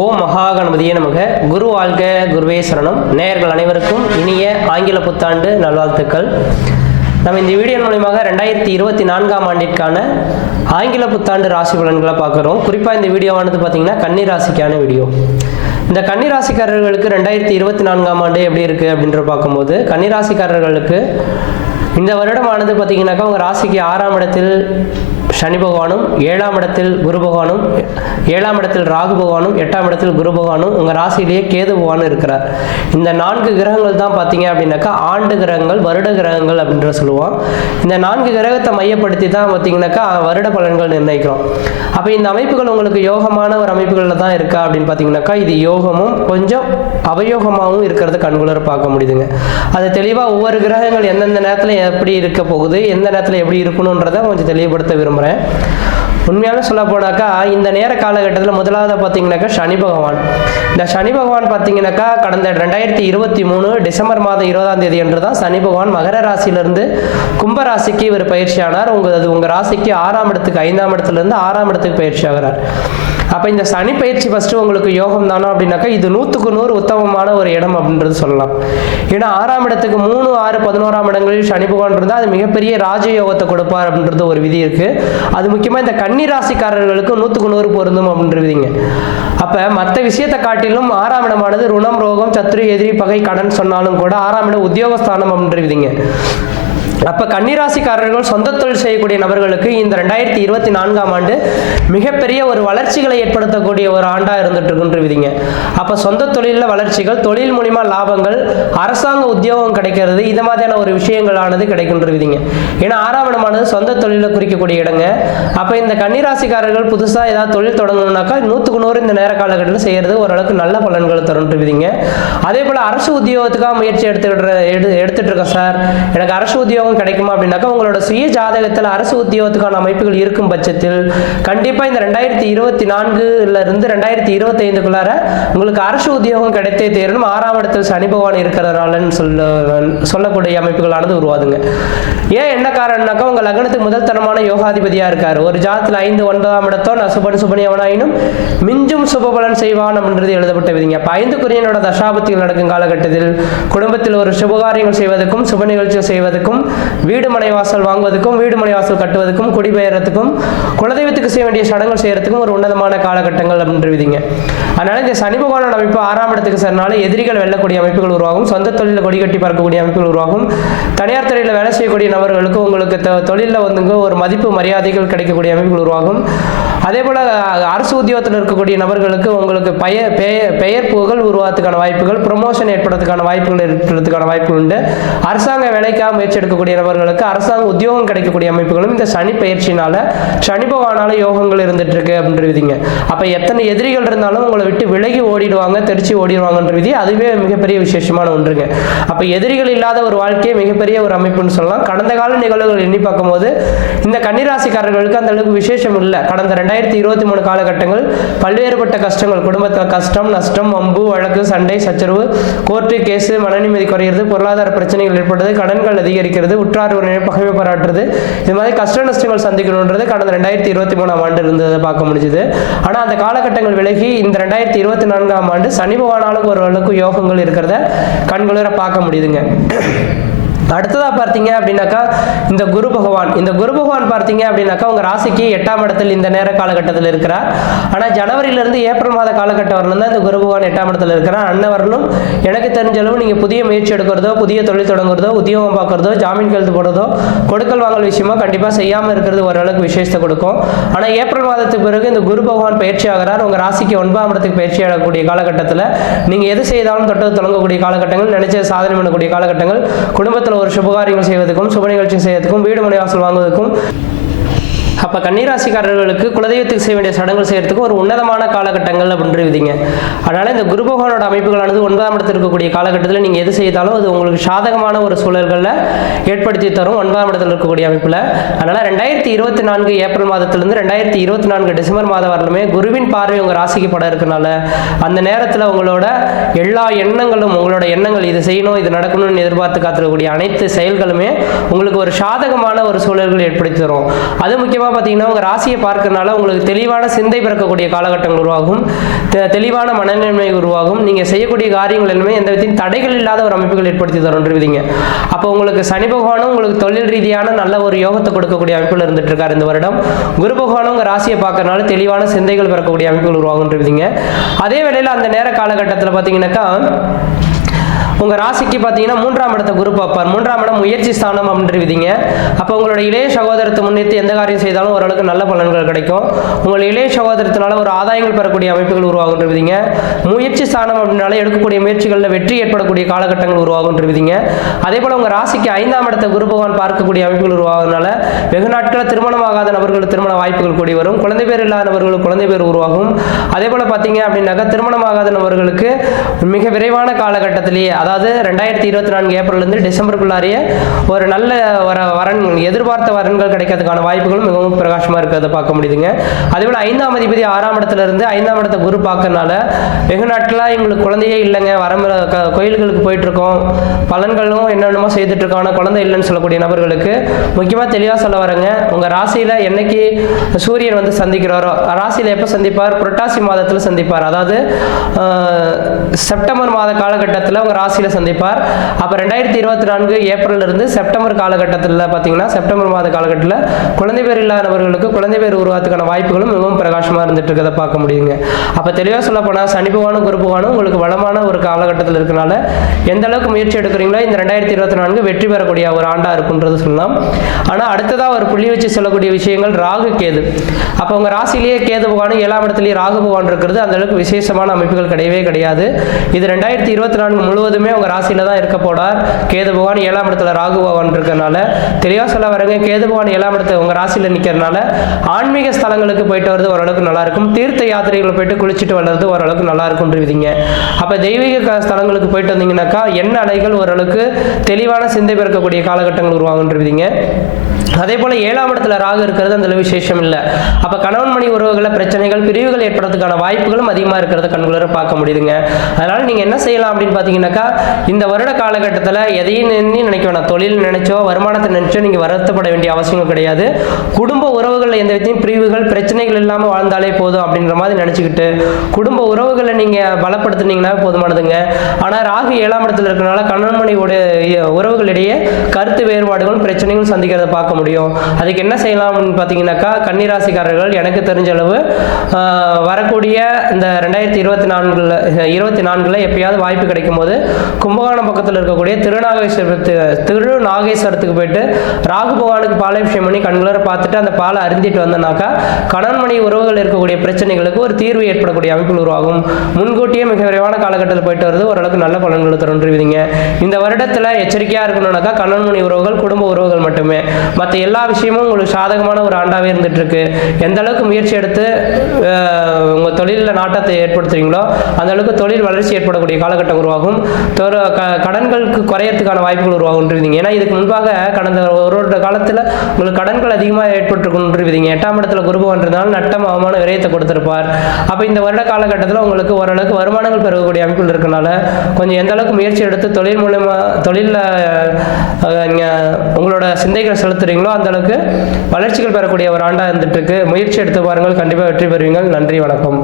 ஓம் மகாகணபதிய நமக குரு வாழ்க குருவே சரணம் நேயர்கள் அனைவருக்கும் இனிய ஆங்கில புத்தாண்டு நல்வாழ்த்துக்கள் நம்ம இந்த வீடியோ மூலியமாக ரெண்டாயிரத்தி இருபத்தி நான்காம் ஆண்டிற்கான ஆங்கில புத்தாண்டு ராசி பலன்களை பார்க்குறோம் குறிப்பாக இந்த வீடியோவானது பார்த்தீங்கன்னா கன்னி ராசிக்கான வீடியோ இந்த கன்னிராசிக்காரர்களுக்கு ரெண்டாயிரத்தி இருபத்தி நான்காம் ஆண்டு எப்படி இருக்குது அப்படின்ற பார்க்கும்போது கன்னிராசிக்காரர்களுக்கு இந்த வருடமானது பார்த்தீங்கன்னாக்கா உங்கள் ராசிக்கு ஆறாம் இடத்தில் சனி பகவானும் ஏழாம் இடத்தில் குரு பகவானும் ஏழாம் இடத்தில் ராகு பகவானும் எட்டாம் இடத்தில் குரு பகவானும் உங்கள் ராசியிலேயே கேது பகவானும் இருக்கிறார் இந்த நான்கு கிரகங்கள் தான் பார்த்தீங்க அப்படின்னாக்கா ஆண்டு கிரகங்கள் வருட கிரகங்கள் அப்படின்ற சொல்லுவோம் இந்த நான்கு கிரகத்தை மையப்படுத்தி தான் பார்த்தீங்கன்னாக்கா வருட பலன்கள் நிர்ணயிக்கிறோம் அப்போ இந்த அமைப்புகள் உங்களுக்கு யோகமான ஒரு அமைப்புகளில் தான் இருக்கா அப்படின்னு பார்த்தீங்கன்னாக்கா இது யோகமும் கொஞ்சம் அவயோகமாகவும் இருக்கிறது கண்குளர் பார்க்க முடியுதுங்க அது தெளிவாக ஒவ்வொரு கிரகங்கள் எந்தெந்த நேரத்தில் எப்படி இருக்க போகுது எந்த நேரத்தில் எப்படி இருக்கணுன்றதை கொஞ்சம் தெளிவுபடுத்த விரும்புகிறேன் போகிறேன் உண்மையான சொல்ல போனாக்கா இந்த நேர காலகட்டத்தில் முதலாவது பார்த்தீங்கன்னாக்கா சனி பகவான் இந்த சனி பகவான் பார்த்தீங்கன்னாக்கா கடந்த ரெண்டாயிரத்தி இருபத்தி மூணு டிசம்பர் மாதம் இருபதாம் தேதி என்று தான் சனி பகவான் மகர ராசியிலிருந்து கும்பராசிக்கு இவர் பயிற்சியானார் உங்கள் அது உங்கள் ராசிக்கு ஆறாம் இடத்துக்கு ஐந்தாம் இடத்துலேருந்து ஆறாம் இடத்துக்கு பயிற்சி ஆகிறார் அப்போ இந்த சனி பயிற்சி ஃபஸ்ட்டு உங்களுக்கு யோகம் தானா அப்படின்னாக்கா இது நூற்றுக்கு நூறு உத்தமமான ஒரு இடம் அப்படின்றது சொல்லலாம் ஏன்னா ஆறாம் இடத்துக்கு மூணு ஆறு பதினோராம் இடங்களில் சனி பகவான் இருந்தால் அது மிகப்பெரிய ராஜயோகத்தை கொடுப்பார் அப்படின்றது ஒரு விதி இருக்குது அது முக்கியமாக இந்த கன்னிராசிக்காரர்களுக்கும் நூற்றுக்கு நூறு பொருந்தும் அப்படின்றீங்க அப்போ மற்ற விஷயத்தை காட்டிலும் ஆறாம் இடமானது ருணம் ரோகம் சத்ரு எதிரி பகை கடன் சொன்னாலும் கூட ஆறாம் இடம் உத்தியோகஸ்தானம் அப்படின்றீங்க அப்போ கன்னிராசிக்காரர்கள் சொந்த தொழில் செய்யக்கூடிய நபர்களுக்கு இந்த ரெண்டாயிரத்தி இருபத்தி நான்காம் ஆண்டு மிகப்பெரிய ஒரு வளர்ச்சிகளை ஏற்படுத்தக்கூடிய ஒரு ஆண்டாக இருந்துட்டு இருக்குன்றவிதிங்க அப்போ சொந்த தொழிலில் வளர்ச்சிகள் தொழில் மூலிமா லாபங்கள் அரசாங்க உத்தியோகம் கிடைக்கிறது இது மாதிரியான ஒரு விஷயங்களானது கிடைக்குன்றவிதிங்க ஏன்னா ஆறாவணமானது சொந்த தொழிலில் குறிக்கக்கூடிய இடங்க அப்போ இந்த கன்னிராசிக்காரர்கள் புதுசாக ஏதாவது தொழில் தொடங்கணும்னாக்கா நூற்றுக்கு நூறு இந்த நேர காலகட்டத்தில் செய்கிறது ஓரளவுக்கு நல்ல பலன்களை தருன்றவிதிங்க அதே போல் அரசு உத்தியோகத்துக்காக முயற்சி எடுத்துக்கிட்டு எடுத்துட்டு இருக்கேன் சார் எனக்கு அரசு உத்தியோகம் உத்தியோகம் கிடைக்குமா அப்படின்னாக்கா உங்களோட சுய ஜாதகத்தில் அரசு உத்தியோகத்துக்கான அமைப்புகள் இருக்கும் பட்சத்தில் கண்டிப்பாக இந்த ரெண்டாயிரத்தி இருபத்தி நான்குல இருந்து ரெண்டாயிரத்தி இருபத்தி ஐந்துக்குள்ளார உங்களுக்கு அரசு உத்தியோகம் கிடைத்தே தேரணும் ஆறாம் இடத்தில் சனி பகவான் இருக்கிறதாலன்னு சொல்ல சொல்லக்கூடிய அமைப்புகளானது உருவாதுங்க ஏன் என்ன காரணம்னாக்கா உங்கள் லக்னத்துக்கு முதல் தரமான யோகாதிபதியாக இருக்கார் ஒரு ஜாதத்தில் ஐந்து ஒன்பதாம் இடத்தோ நான் சுபன் எவனாயினும் மிஞ்சும் சுபபலன் செய்வான் அப்படின்றது எழுதப்பட்ட விதிங்க அப்போ குரியனோட தசாபத்திகள் நடக்கும் காலகட்டத்தில் குடும்பத்தில் ஒரு சுபகாரியங்கள் செய்வதற்கும் சுப நிகழ்ச்சிகள் செய்வதற்கும் வீடு மனை வாசல் வாங்குவதற்கும் வீடு மனை வாசல் கட்டுவதற்கும் குடிபெயர்றதுக்கும் குலதெய்வத்துக்கு செய்ய வேண்டிய சடங்குகள் செய்யறதுக்கும் ஒரு உன்னதமான காலகட்டங்கள் விதிங்க அதனால இந்த சனி பகவானோட அமைப்பு ஆறாம் இடத்துக்கு சென்றனால எதிரிகள் வெல்லக்கூடிய அமைப்புகள் உருவாகும் சொந்த தொழிலில் கட்டி பார்க்கக்கூடிய அமைப்புகள் உருவாகும் தனியார் துறையில் வேலை செய்யக்கூடிய நபர்களுக்கு உங்களுக்கு தொழிலில் வந்துங்க ஒரு மதிப்பு மரியாதைகள் கிடைக்கக்கூடிய அமைப்புகள் உருவாகும் அதே போல அரசு உத்தியோகத்தில் இருக்கக்கூடிய நபர்களுக்கு உங்களுக்கு பெயர் பெயர் பெயர் புகழ் உருவாகிறதுக்கான வாய்ப்புகள் ப்ரொமோஷன் ஏற்படுறதுக்கான வாய்ப்புகள் ஏற்படுறதுக்கான வாய்ப்புகள் உண்டு அரசாங்க வேலைக்காக முயற்சி எடுக்கக்கூடிய நபர்களுக்கு அரசாங்க உத்தியோகம் கிடைக்கக்கூடிய அமைப்புகளும் இந்த சனி பயிற்சினால சனி பகவானால யோகங்கள் இருந்துட்டு இருக்கு அப்படின்றீங்க அப்போ எத்தனை எதிரிகள் இருந்தாலும் உங்களை விட்டு விலகி ஓடிடுவாங்க தெரிச்சு ஓடிடுவாங்கன்ற விதி அதுவே மிகப்பெரிய விசேஷமான ஒன்றுங்க அப்போ எதிரிகள் இல்லாத ஒரு வாழ்க்கையே மிகப்பெரிய ஒரு அமைப்புன்னு சொல்லலாம் கடந்த கால நிகழ்வுகள் எண்ணி போது இந்த கன்னிராசிக்காரர்களுக்கு அந்த அளவுக்கு விசேஷம் இல்லை கடந்த ரெண்டாயிரத்தி இருபத்தி மூணு காலகட்டங்கள் பல்வேறுபட்ட கஷ்டங்கள் குடும்பத்தில் கஷ்டம் நஷ்டம் அம்பு வழக்கு சண்டை சச்சரவு கோர்ட்டு கேஸ் மனநிமதி குறையிறது பொருளாதார பிரச்சனைகள் ஏற்படுது கடன்கள் அதிகரிக்கிறது பாராட்டுறது உற்றார் உறவினர் பகைமை பாராட்டுறது இது மாதிரி கஷ்ட நஷ்டங்கள் சந்திக்கணுன்றது கடந்த ரெண்டாயிரத்தி இருபத்தி மூணாம் ஆண்டு இருந்ததை பார்க்க முடிஞ்சுது ஆனால் அந்த காலகட்டங்கள் விலகி இந்த ரெண்டாயிரத்தி இருபத்தி நான்காம் ஆண்டு சனி பகவானாலும் ஒரு அளவுக்கு யோகங்கள் இருக்கிறத கண்களை பார்க்க முடியுதுங்க அடுத்ததாக பார்த்தீங்க அப்படின்னாக்கா இந்த குரு பகவான் இந்த குரு பகவான் பார்த்தீங்க அப்படின்னாக்கா உங்கள் ராசிக்கு எட்டாம் இடத்துல இந்த நேர காலகட்டத்தில் இருக்கிறார் ஆனால் ஜனவரியிலேருந்து ஏப்ரல் மாத காலகட்டம் வரலும் தான் இந்த குரு பகவான் எட்டாம் இடத்துல இருக்கிறார் அன்னவரலும் எனக்கு தெரிஞ்ச அளவு நீங்கள் புதிய முயற்சி எடுக்கிறதோ புதிய தொழில் தொடங்குறதோ உத்தியோகம் பார்க்குறதோ ஜாமீன் கழுத்து போடுறதோ கொடுக்கல் வாங்கல் விஷயமா கண்டிப்பாக செய்யாமல் இருக்கிறது ஓரளவுக்கு விசேஷத்தை கொடுக்கும் ஆனால் ஏப்ரல் மாதத்துக்கு பிறகு இந்த குரு பகவான் பயிற்சி ஆகிறார் உங்கள் ராசிக்கு ஒன்பதாம் இடத்துக்கு பயிற்சி ஆகக்கூடிய காலகட்டத்தில் நீங்கள் எது செய்தாலும் தொட்டது தொடங்கக்கூடிய காலகட்டங்கள் நினைச்ச சாதனை பண்ணக்கூடிய காலகட்டங்கள் குடும்பத்தில் ஒரு சுபகாரியங்கள் செய்வதற்கும் சுப நிகழ்ச்சி செய்வதற்கும் வீடு மனை வாசல் வாங்குவதற்கும் அப்போ கன்னிராசிக்காரர்களுக்கு குலதெய்வத்துக்கு செய்ய வேண்டிய சடங்குகள் செய்கிறதுக்கு ஒரு உன்னதமான காலகட்டங்கள் அப்படின்றீங்க அதனால் இந்த குரு பகவானோட அமைப்புகளானது ஒன்பதாம் இடத்தில் இருக்கக்கூடிய காலகட்டத்தில் நீங்கள் எது செய்தாலும் அது உங்களுக்கு சாதகமான ஒரு சூழல்களில் ஏற்படுத்தி தரும் ஒன்பதாம் இடத்தில் இருக்கக்கூடிய அமைப்பில் அதனால் ரெண்டாயிரத்தி இருபத்தி நான்கு ஏப்ரல் மாதத்திலிருந்து ரெண்டாயிரத்தி இருபத்தி நான்கு டிசம்பர் மாதம் வரலுமே குருவின் பார்வை உங்கள் ராசிக்கு படம் இருக்கனால அந்த நேரத்தில் உங்களோட எல்லா எண்ணங்களும் உங்களோட எண்ணங்கள் இது செய்யணும் இது நடக்கணும்னு எதிர்பார்த்து காத்திருக்கக்கூடிய அனைத்து செயல்களுமே உங்களுக்கு ஒரு சாதகமான ஒரு சூழல்கள் ஏற்படுத்தி தரும் அது முக்கியமாக தெளிவாக பார்த்தீங்கன்னா உங்கள் ராசியை பார்க்கறனால உங்களுக்கு தெளிவான சிந்தை பிறக்கக்கூடிய காலகட்டங்கள் உருவாகும் தெளிவான மனநிலைமை உருவாகும் நீங்கள் செய்யக்கூடிய காரியங்கள் எல்லாமே எந்த விதத்தையும் தடைகள் இல்லாத ஒரு அமைப்புகள் ஏற்படுத்தி தருன்றீங்க அப்போ உங்களுக்கு சனி பகவானும் உங்களுக்கு தொழில் ரீதியான நல்ல ஒரு யோகத்தை கொடுக்கக்கூடிய அமைப்பில் இருந்துட்டு இருக்காரு இந்த வருடம் குரு பகவானும் உங்கள் ராசியை பார்க்கறதுனால தெளிவான சிந்தைகள் பிறக்கக்கூடிய அமைப்புகள் உருவாகுன்றீங்க அதே வேளையில் அந்த நேர காலகட்டத்தில் பார்த்தீங்கன்னாக்கா உங்கள் ராசிக்கு பார்த்தீங்கன்னா மூன்றாம் இடத்தை குரு பார்ப்பார் மூன்றாம் இடம் முயற்சி ஸ்தானம் அப்படின்றீங்க அப்போ உங்களோட இளைய சகோதரத்தை முன்னிட்டு எந்த காரியம் செய்தாலும் ஓரளவுக்கு நல்ல பலன்கள் கிடைக்கும் உங்கள் இளைய சகோதரத்தினால ஒரு ஆதாயங்கள் பெறக்கூடிய அமைப்புகள் விதிங்க முயற்சி ஸ்தானம் அப்படின்னால எடுக்கக்கூடிய முயற்சிகளில் வெற்றி ஏற்படக்கூடிய காலகட்டங்கள் உருவாகுன்றீங்க அதே போல் உங்கள் ராசிக்கு ஐந்தாம் இடத்தை குரு பகவான் பார்க்கக்கூடிய அமைப்புகள் உருவாகிறதுனால வெகு நாட்களில் திருமணமாகாத நபர்கள் திருமண வாய்ப்புகள் கூடி வரும் குழந்தை பேர் இல்லாத நபர்கள் குழந்தை பேர் உருவாகும் அதே போல் பார்த்தீங்க அப்படின்னாக்கா திருமணமாகாத நபர்களுக்கு மிக விரைவான காலகட்டத்திலேயே அதாவது அதாவது ரெண்டாயிரத்தி இருபத்தி நான்கு ஏப்ரல்லேருந்து டிசம்பருக்குள்ளாரிய ஒரு நல்ல வர வரன் எதிர்பார்த்த வரன்கள் கிடைக்கிறதுக்கான வாய்ப்புகளும் மிகவும் பிரகாசமாக இருக்கிறத பார்க்க முடியுதுங்க அதேபோல் ஐந்தாம் அதிபதி ஆறாம் இடத்துல இருந்து ஐந்தாம் இடத்த குரு பார்க்கறனால வெகு நாட்களாக எங்களுக்கு குழந்தையே இல்லைங்க வரம்பு கோயில்களுக்கு போயிட்டுருக்கோம் பலன்களும் என்னென்னமோ செய்துட்ருக்கோம் ஆனால் குழந்தை இல்லைன்னு சொல்லக்கூடிய நபர்களுக்கு முக்கியமாக தெளிவாக சொல்ல வரேங்க உங்கள் ராசியில் என்னைக்கு சூரியன் வந்து சந்திக்கிறாரோ ராசியில் எப்போ சந்திப்பார் புரட்டாசி மாதத்தில் சந்திப்பார் அதாவது செப்டம்பர் மாத காலகட்டத்தில் உங்கள் ராசி ராசியில் சந்திப்பார் அப்போ ரெண்டாயிரத்தி இருபத்தி நான்கு ஏப்ரல் இருந்து செப்டம்பர் காலகட்டத்தில் பார்த்தீங்கன்னா செப்டம்பர் மாத காலகட்டத்தில் குழந்தை பேர் இல்லாதவர்களுக்கு குழந்தை பேர் உருவாத்துக்கான வாய்ப்புகளும் மிகவும் பிரகாசமாக இருந்துட்டு இருக்கிறத பார்க்க முடியுங்க அப்போ தெளிவாக சொல்ல போனால் சனி பகவானும் குரு பகவானும் உங்களுக்கு வளமான ஒரு காலகட்டத்தில் இருக்கனால எந்த அளவுக்கு முயற்சி எடுக்கிறீங்களோ இந்த ரெண்டாயிரத்தி இருபத்தி நான்கு வெற்றி பெறக்கூடிய ஒரு ஆண்டாக இருக்குன்றது சொல்லலாம் ஆனால் அடுத்ததாக ஒரு புள்ளி வச்சு சொல்லக்கூடிய விஷயங்கள் ராகு கேது அப்போ உங்கள் ராசிலேயே கேது பகவானும் ஏழாம் இடத்துலேயே ராகு பகவான் இருக்கிறது அந்த அளவுக்கு விசேஷமான அமைப்புகள் கிடையவே கிடையாது இது ரெண்டாயிரத்தி இருபத்தி நான்கு முழுவதும் எப்பொழுதுமே அவங்க ராசியில் தான் இருக்க போடார் கேது பகவான் ஏழாம் இடத்துல ராகு பகவான் இருக்கிறனால தெளிவாக சொல்ல வரங்க கேது பகவான் ஏழாம் இடத்துல உங்கள் ராசியில் நிற்கிறனால ஆன்மீக ஸ்தலங்களுக்கு போயிட்டு வர்றது ஓரளவுக்கு நல்லாயிருக்கும் தீர்த்த யாத்திரைகளை போயிட்டு குளிச்சுட்டு வர்றது ஓரளவுக்கு நல்லா இருக்கும்ன்றீங்க அப்போ தெய்வீக ஸ்தலங்களுக்கு போயிட்டு வந்தீங்கன்னாக்கா என்ன அலைகள் ஓரளவுக்கு தெளிவான சிந்தை பிறக்கக்கூடிய காலகட்டங்கள் உருவாகுன்றீங்க அதே போல் ஏழாம் இடத்துல ராகு இருக்கிறது அந்த விசேஷம் இல்லை அப்போ கணவன் மணி உறவுகள பிரச்சனைகள் பிரிவுகள் ஏற்படுறதுக்கான வாய்ப்புகளும் அதிகமாக இருக்கிறத கண்களை பார்க்க முடியுதுங்க அதனால் நீங்கள் என்ன செய்யலாம் அப்படின்னு பார்த்தீங்கன்னாக்கா இந்த வருட காலகட்டத்தில் எதையும் நினைக்க வேணாம் தொழில் நினைச்சோ வருமானத்தை நினைச்சோ நீங்கள் வருத்தப்பட வேண்டிய அவசியம் கிடையாது குடும்ப உறவுகளில் எந்த விதத்தையும் பிரிவுகள் பிரச்சனைகள் இல்லாமல் வாழ்ந்தாலே போதும் அப்படின்ற மாதிரி நினச்சிக்கிட்டு குடும்ப உறவுகளை நீங்கள் பலப்படுத்துனீங்கன்னா போதுமானதுங்க ஆனால் ராகு ஏழாம் இடத்துல இருக்கிறனால கணவன்மனையோட உறவுகளிடையே கருத்து வேறுபாடுகளும் பிரச்சனைகளும் சந்திக்கிறத பார்க்க முடியும் அதுக்கு என்ன செய்யலாம்னு பார்த்தீங்கன்னாக்கா கன்னிராசிக்காரர்கள் எனக்கு தெரிஞ்ச அளவு வரக்கூடிய இந்த ரெண்டாயிரத்தி இருபத்தி நான்கில் இருபத்தி நான்கில் எப்பயாவது வாய்ப்பு கிடைக்கும் போது கும்பகோணம் பக்கத்தில் இருக்கக்கூடிய திருநாகேஸ்வரத்து திருநாகேஸ்வரத்துக்கு போயிட்டு ராகு பகவானுக்கு பாலாபிஷேகம் பண்ணி கண்களை பார்த்துட்டு அந்த பாலை அருந்திட்டு வந்தனாக்கா கணன்மணி உறவுகள் இருக்கக்கூடிய பிரச்சனைகளுக்கு ஒரு தீர்வு ஏற்படக்கூடிய அமைப்பு உருவாகும் முன்கூட்டியே மிக விரைவான காலகட்டத்தில் போயிட்டு வருது ஓரளவுக்கு நல்ல பலன்களை தருன்றுவீங்க இந்த வருடத்தில் எச்சரிக்கையாக இருக்கணும்னாக்கா கணவன்மணி உறவுகள் குடும்ப உறவுகள் மட்டுமே மற்ற எல்லா விஷயமும் உங்களுக்கு சாதகமான ஒரு ஆண்டாகவே இருந்துட்டு இருக்கு எந்த அளவுக்கு முயற்சி எடுத்து உங்கள் தொழிலில் நாட்டத்தை ஏற்படுத்துறீங்களோ அந்த அளவுக்கு தொழில் வளர்ச்சி ஏற்படக்கூடிய காலகட்டம் உருவாகும் தொரு க கடன்களுக்கு குறையறதுக்கான வாய்ப்புகள் உருவாகுன்றிருந்தீங்க ஏன்னா இதுக்கு முன்பாக கடந்த ஒரு ஒரு காலத்தில் உங்களுக்கு கடன்கள் அதிகமாக ஏற்பட்டுருக்குன்றிருந்தீங்க எட்டாம் இடத்துல குருபவன்றதுனால நட்டம் அவமான விரயத்தை கொடுத்துருப்பார் அப்போ இந்த வருட காலகட்டத்தில் உங்களுக்கு ஓரளவுக்கு வருமானங்கள் பெறக்கூடிய அமைப்புகள் இருக்கனால கொஞ்சம் எந்த அளவுக்கு முயற்சி எடுத்து தொழில் மூலயமா தொழிலில் உங்களோட சிந்தைகளை செலுத்துறீங்களோ அந்த அளவுக்கு வளர்ச்சிகள் பெறக்கூடிய ஒரு ஆண்டாக இருந்துட்டு இருக்கு முயற்சி எடுத்து பாருங்கள் கண்டிப்பாக வெற்றி பெறுவீங்கள் நன்றி வணக்கம்